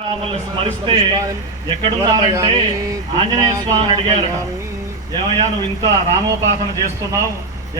రాములను స్మరిస్తే ఎక్కడున్నారంటే ఆంజనేయ స్వామిని అడిగారు, ఏమయ్యా నువ్వు ఇంత రామోపాసన చేస్తున్నావు,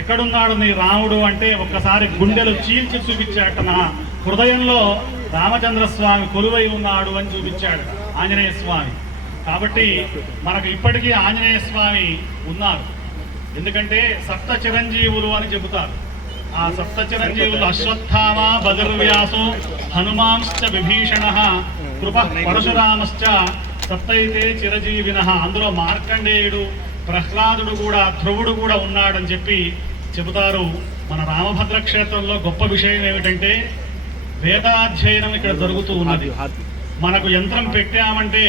ఎక్కడున్నాడు నీ రాముడు అంటే ఒక్కసారి గుండెలు చీల్చి చూపించాట. నా హృదయంలో రామచంద్ర స్వామి కొలువై ఉన్నాడు అని చూపించాడు ఆంజనేయ స్వామి. కాబట్టి మనకు ఇప్పటికీ ఆంజనేయ స్వామి ఉన్నారు. ఎందుకంటే సప్త చిరంజీవులు అని చెబుతారు. ఆ సప్త చిరంజీవులు అశ్వత్థామ, బదర్వ్యాసో, హనుమాంశ్చ విభీషణ, కృప పరశురామశ్చ సప్తైతే చిరజీవిన. అందులో మార్కండేయుడు, ప్రహ్లాదుడు కూడా, ధ్రువుడు కూడా ఉన్నాడని చెప్పి చెబుతారు. మన రామభద్ర క్షేత్రంలో గొప్ప విషయం ఏమిటంటే వేదాధ్యయనం ఇక్కడ జరుగుతూ ఉన్నది. మనకు యంత్రం పెట్టామంటే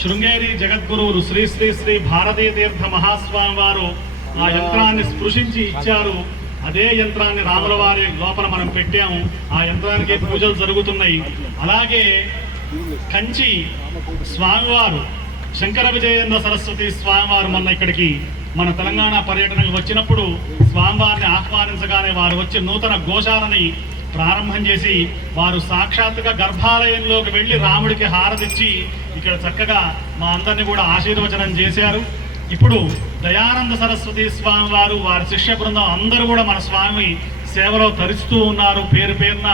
శృంగేరి జగద్గురువులు శ్రీ శ్రీ శ్రీ భారతీ తీర్థ మహాస్వామి వారు ఆ యంత్రాన్ని స్పృశించి ఇచ్చారు. అదే యంత్రాన్ని రాముల వారి లోపల మనం పెట్టాము. ఆ యంత్రానికి పూజలు జరుగుతున్నాయి. అలాగే కంచి స్వామివారు, శంకర విజయేంద్ర సరస్వతి స్వామివారు మొన్న ఇక్కడికి మన తెలంగాణ పర్యటనకు వచ్చినప్పుడు స్వామివారిని ఆహ్వానించగానే వారు వచ్చి నూతన గోశాలని ప్రారంభం చేసి వారు సాక్షాత్తుగా గర్భాలయంలోకి వెళ్ళి రాముడికి హారతిచ్చి ఇక్కడ చక్కగా మా అందరినీ కూడా ఆశీర్వచనం చేశారు. ఇప్పుడు దయానంద సరస్వతి స్వామి వారు, వారి శిష్య బృందం అందరూ కూడా మన స్వామి సేవలో తరిస్తూ ఉన్నారు. పేరు పేరున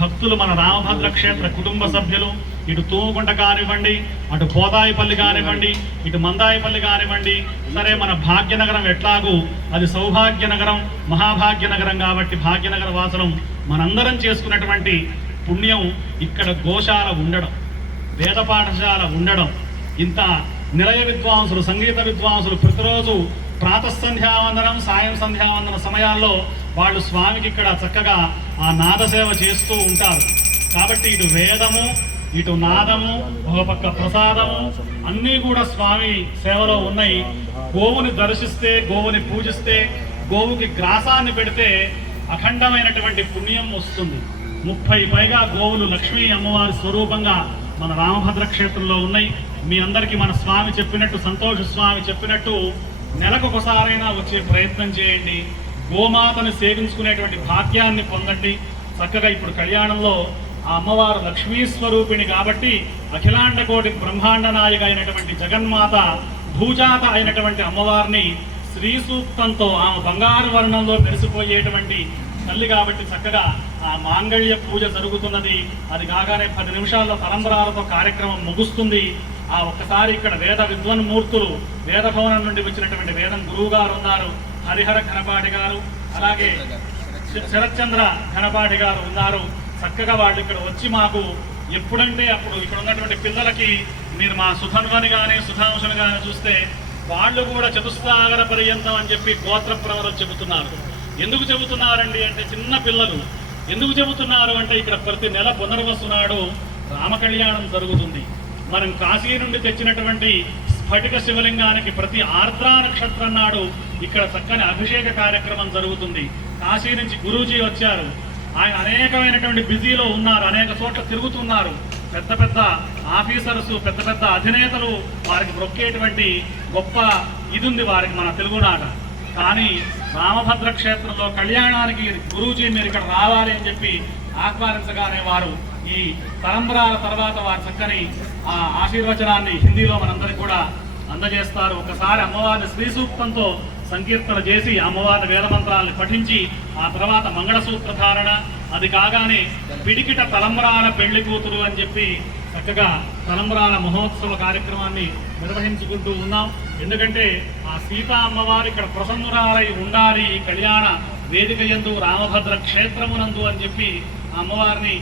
భక్తులు, మన రామభద్ర క్షేత్ర కుటుంబ సభ్యులు, ఇటు తూముకుంట కానివ్వండి, అటు పోదాయిపల్లి కానివ్వండి, ఇటు మందాయిపల్లి కానివ్వండి, సరే మన భాగ్యనగరం ఎట్లాగూ అది సౌభాగ్యనగరం, మహాభాగ్యనగరం కాబట్టి భాగ్యనగర వాసనం మనందరం చేసుకున్నటువంటి పుణ్యం. ఇక్కడ గోశాల ఉండడం, వేద పాఠశాల ఉండడం, ఇంత నిలయ విద్వాంసులు, సంగీత విద్వాంసులు ప్రతిరోజు ప్రాతఃసంధ్యావందనం, సాయం సంధ్యావందన సమయాల్లో వాళ్ళు స్వామికి ఇక్కడ చక్కగా ఆ నాదసేవ చేస్తూ ఉంటారు. కాబట్టి ఇటు వేదము, ఇటు నాదము, ఒక పక్క ప్రసాదము అన్నీ కూడా స్వామి సేవలో ఉన్నాయి. గోవుని దర్శిస్తే, గోవుని పూజిస్తే, గోవుకి గ్రాసాన్ని పెడితే అఖండమైనటువంటి పుణ్యం వస్తుంది. 30 పైగా గోవులు లక్ష్మీ అమ్మవారి స్వరూపంగా మన రామభద్ర క్షేత్రంలో ఉన్నాయి. మీ అందరికీ మన స్వామి చెప్పినట్టు, సంతోష స్వామి చెప్పినట్టు నెలకొకసారైనా వచ్చే ప్రయత్నం చేయండి. గోమాతను సేవించుకునేటువంటి భాగ్యాన్ని పొందండి. చక్కగా ఇప్పుడు కళ్యాణంలో ఆ అమ్మవారు లక్ష్మీ స్వరూపిణి కాబట్టి అఖిలాండ కోటి బ్రహ్మాండ నాయక అయినటువంటి జగన్మాత, భూజాత అయినటువంటి అమ్మవారిని శ్రీ సూక్తంతో ఆమె బంగారు వర్ణంలో మెరిసిపోయేటువంటి తల్లి కాబట్టి చక్కగా ఆ మాంగళ్య పూజ జరుగుతున్నది. అది కాగానే 10 నిమిషాల్లో తలంబరాలతో కార్యక్రమం ముగుస్తుంది. ఆ ఒక్కసారి ఇక్కడ వేద విద్వన్మూర్తులు, వేద భవనం నుండి వచ్చినటువంటి వేదం గురువు గారు ఉన్నారు, హరిహర ఘనపాటి గారు, అలాగే శరత్చంద్ర ఘనపాటి గారు ఉన్నారు. చక్కగా వాళ్ళు ఇక్కడ వచ్చి మాకు ఎప్పుడంటే అప్పుడు ఇక్కడ ఉన్నటువంటి పిల్లలకి, మీరు మా సుధన్వని కానీ సుధాంశను కానీ చూస్తే వాళ్ళు కూడా చతుస్సాగర పర్యంతం అని చెప్పి గోత్ర ప్రవరం చెబుతున్నారు. ఎందుకు చెబుతున్నారండి అంటే చిన్న పిల్లలు ఎందుకు చెబుతున్నారు అంటే ఇక్కడ ప్రతి నెల పునర్వసు నాడు రామ కళ్యాణం జరుగుతుంది. మనం కాశీ నుండి తెచ్చినటువంటి స్ఫటిక శివలింగానికి ప్రతి ఆర్ద్రా నక్షత్రం నాడు ఇక్కడ చక్కని అభిషేక కార్యక్రమం జరుగుతుంది. కాశీ నుంచి గురూజీ వచ్చారు. ఆయన అనేకమైనటువంటి బిజీలో ఉన్నారు, అనేక చోట్ల తిరుగుతున్నారు. పెద్ద పెద్ద ఆఫీసర్స్, పెద్ద పెద్ద అధినేతలు వారికి మొక్కేటువంటి గొప్ప ఇది ఉంది వారికి, మన తెలుగునాట. కానీ రామభద్ర క్షేత్రంలో కళ్యాణానికి గురూజీ మీరు ఇక్కడ రావాలి అని చెప్పి ఆహ్వానించగానే వారు ఈ తలంబరాల తర్వాత వారి చక్కని ఆ ఆశీర్వచనాన్ని హిందీలో మనందరికీ కూడా అందజేస్తారు. ఒకసారి అమ్మవారిని శ్రీ సూక్తంతో సంకీర్తన చేసి అమ్మవారి వేదమంత్రాలను పఠించి ఆ తర్వాత మంగళసూత్ర ధారణ, అది కాగానే పిడికిట తలంబరాల పెళ్లి కూతురు అని చెప్పి చక్కగా తలంబరాల మహోత్సవ కార్యక్రమాన్ని నిర్వహించుకుంటూ ఉన్నాం. ఎందుకంటే ఆ సీతా అమ్మవారు ఇక్కడ ప్రసన్నురాలై ఉండాలి ఈ కళ్యాణ వేదిక యందు, రామభద్ర క్షేత్రమునందు అని చెప్పి అమ్మవారిని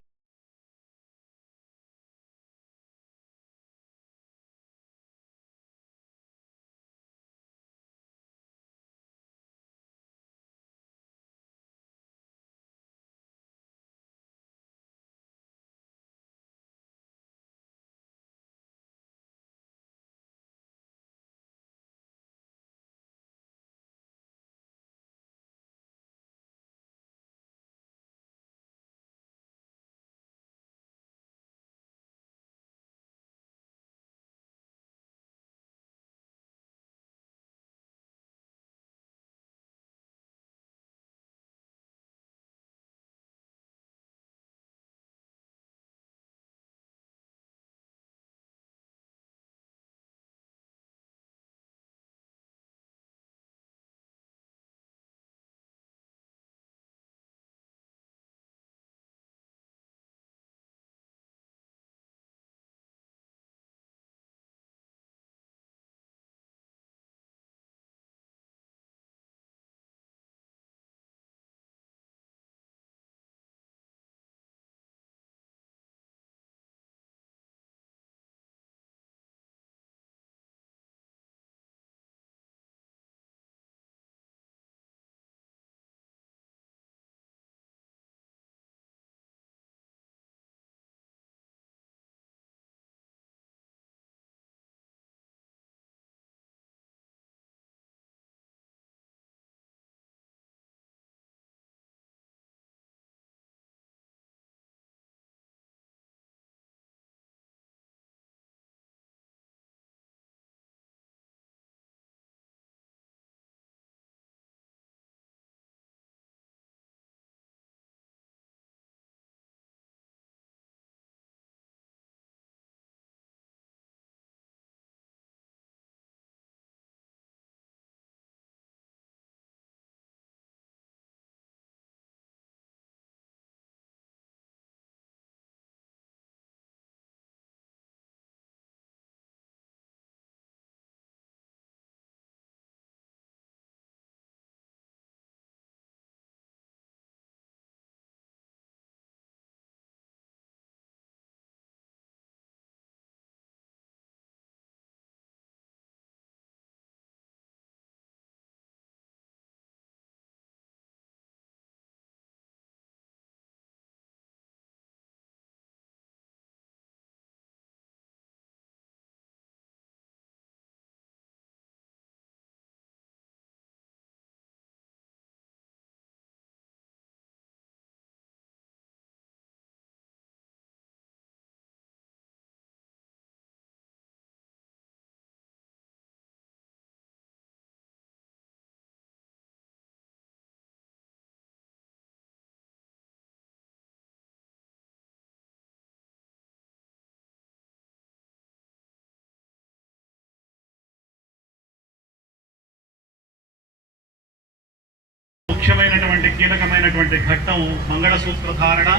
ముఖ్యమైనటువంటి కీలకమైనటువంటి ఘట్టం మంగళసూత్ర ధారణ.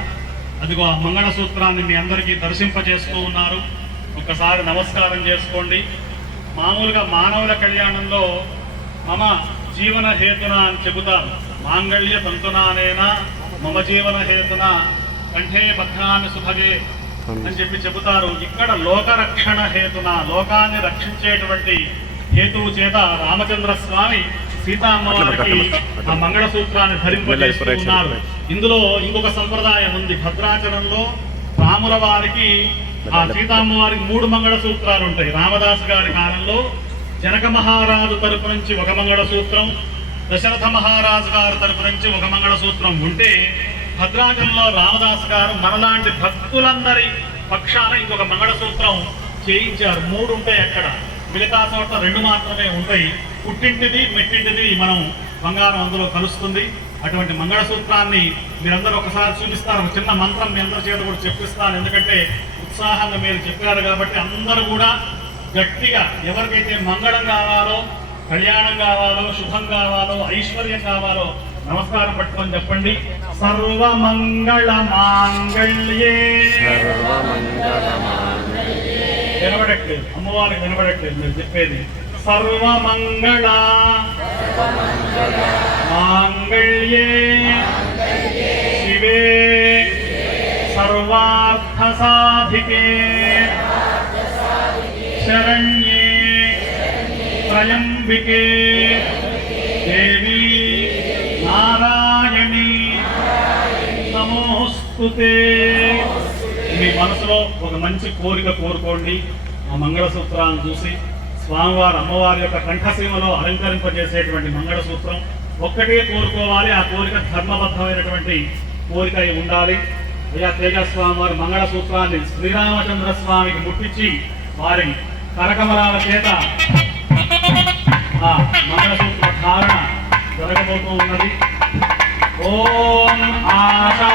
అదిగో ఆ మంగళసూత్రాన్ని మీ అందరికీ దర్శింపజేస్తూ ఉన్నారు. ఒక్కసారి నమస్కారం చేసుకోండి. మామూలుగా మానవుల కళ్యాణంలో మమ జీవన హేతున అని చెబుతారు. మాంగళ్య తంతునానేనా మమ జీవన హేతున కంఠే బద్ధాన్ని సుభగే అని చెబుతారు. ఇక్కడ లోకరక్షణ హేతున, లోకాన్ని రక్షించేటువంటి హేతువు చేత రామచంద్ర స్వామి సీతామ్మవారికి ఆ మంగళసూత్రాన్ని ధరింపజేస్తున్నారు. ఇందులో ఇంకొక సంప్రదాయం ఉంది. భద్రాచలంలో రాముల వారికి ఆ సీతామ్మవారికి 3 మంగళసూత్రాలు ఉంటాయి. రామదాసు గారి కాలంలో జనక మహారాజు తరపు నుంచి ఒక మంగళసూత్రం, దశరథ మహారాజు గారి తరపు నుంచి ఒక మంగళసూత్రం ఉంటే, భద్రాచలంలో రామదాసు గారు మనలాంటి భక్తులందరి పక్షాన ఇంకొక మంగళసూత్రం చేయించారు. 3 ఉంటాయి అక్కడ, మిగతా చోట్ల 2 మాత్రమే ఉంటాయి. పుట్టింటిది మెట్టింటిది మనం బంగారం అందులో కలుస్తుంది. అటువంటి మంగళసూత్రాన్ని మీరందరూ ఒకసారి చూపిస్తారు. ఒక చిన్న మంత్రం మీ అందరి చేత కూడా చెప్పిస్తాను. ఎందుకంటే ఉత్సాహంగా మీరు చెప్పారు కాబట్టి అందరూ కూడా గట్టిగా ఎవరికైతే మంగళం కావాలో, కళ్యాణం కావాలో, శుభం కావాలో, ఐశ్వర్యం కావాలో నమస్కారం పట్టుకొని చెప్పండి. సర్వమంగళ మాంగళ్యే. వినబడట్లేదు, అమ్మవారికి వినబడట్లేదు మీరు చెప్పేది. సర్వమంగళ మాంగళ్యే శివే సర్వార్థ సాధికే శరణ్యే త్రయంబికే దేవీ నారాయణి నమోస్తుతే. మీ మనసులో ఒక మంచి కోరిక కోరుకోండి. ఆ మంగళసూత్రాలను చూసి స్వామివారు అమ్మవారి యొక్క కంఠసీమలో అలంకరింపజేసేటువంటి మంగళసూత్రం ఒక్కటే కోరుకోవాలి. ఆ కోరిక ధర్మబద్ధమైనటువంటి కోరిక ఉండాలి. అయ్యా తేజస్వామి వారి మంగళసూత్రాన్ని శ్రీరామచంద్ర స్వామికి ముట్టించి వారి కరకమలాల చేత ఆ మంగళసూత్ర ధారణ జరగబోతూ ఉన్నది. ఓం ఆశా